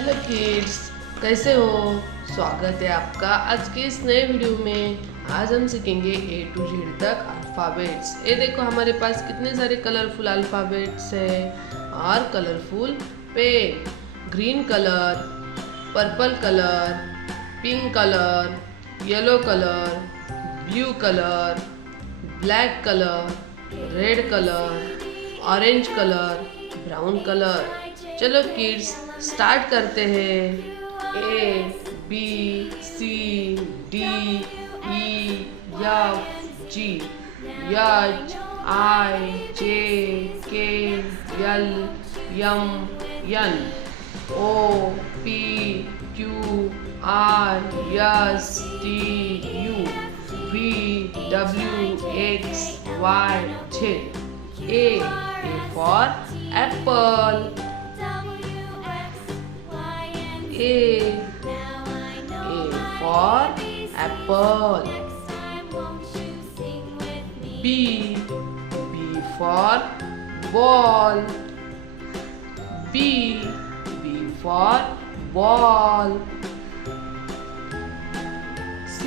Hello kids, कैसे हो। स्वागत है आपका आज के इस नए वीडियो में। आज हम सीखेंगे ए टू जेड तक अल्फ़ाबेट्स। ये देखो हमारे पास कितने सारे कलरफुल अल्फ़ाबेट्स है और colourful pen. Green colour, purple colour, pink colour, yellow colour, blue colour, black colour, red colour, orange colour, brown colour. चलो किड्स स्टार्ट करते हैं। A B C D E F G H I J K L M N O P Q R S T U V W X Y Z। A for apple. A for apple. B for ball. B for ball. C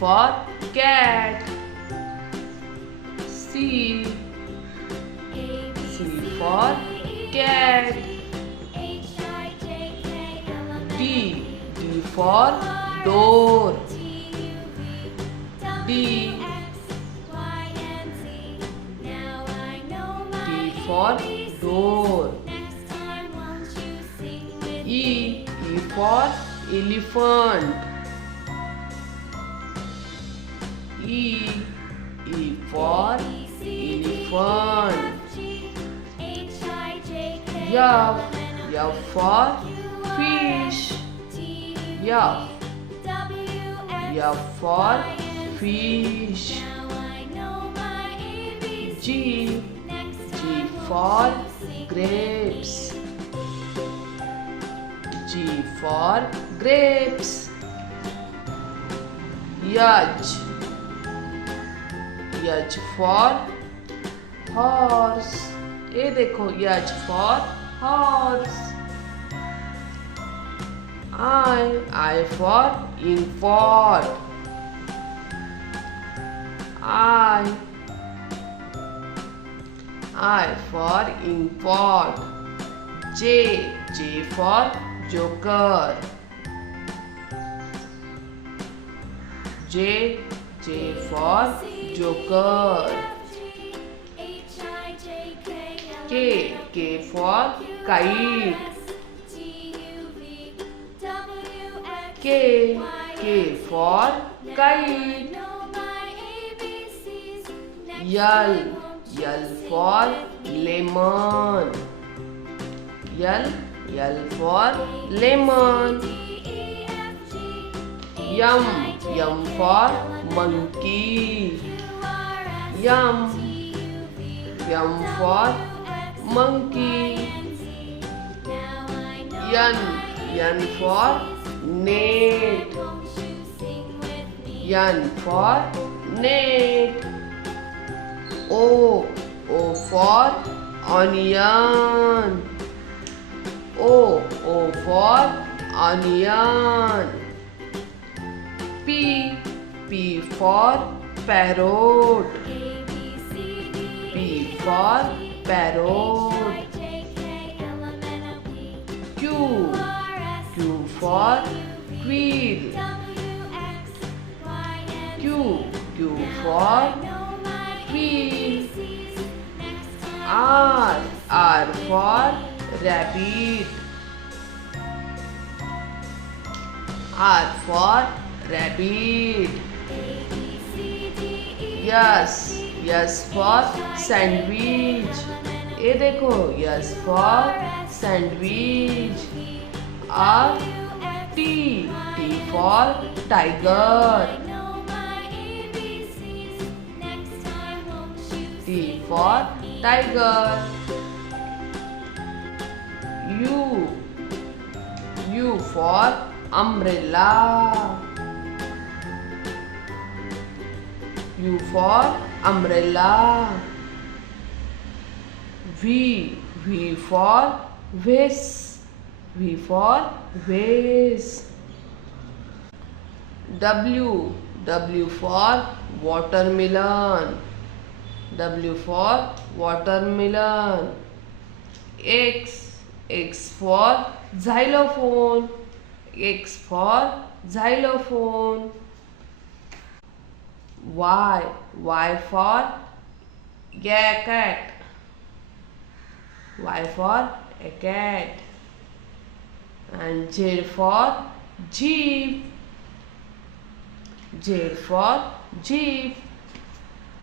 for cat. C for cat. D for door. D for door. E for elephant. E for elephant. F for fish. F for fish. G for grapes. G for grapes. H for horse. ये देखो H for horse. I for ink pot. I for ink pot. J for joker. J for joker. K for kite. K for kite. L for lemon. L for lemon. M for monkey. M for monkey. N for net. N for net. O for onion. O for onion. P for parrot. P for parrot. Q for quail. Q for quail. R for rabbit. R for rabbit. S for sandwich. ये देखो S for sandwich. और T for tiger. T for tiger. U for umbrella. U for umbrella. V for vase. V for vase. W. W for watermelon. W for watermelon. X. X for xylophone. X for xylophone. Y. Y for cat. Y for a cat. And Z for jeep. Z for jeep.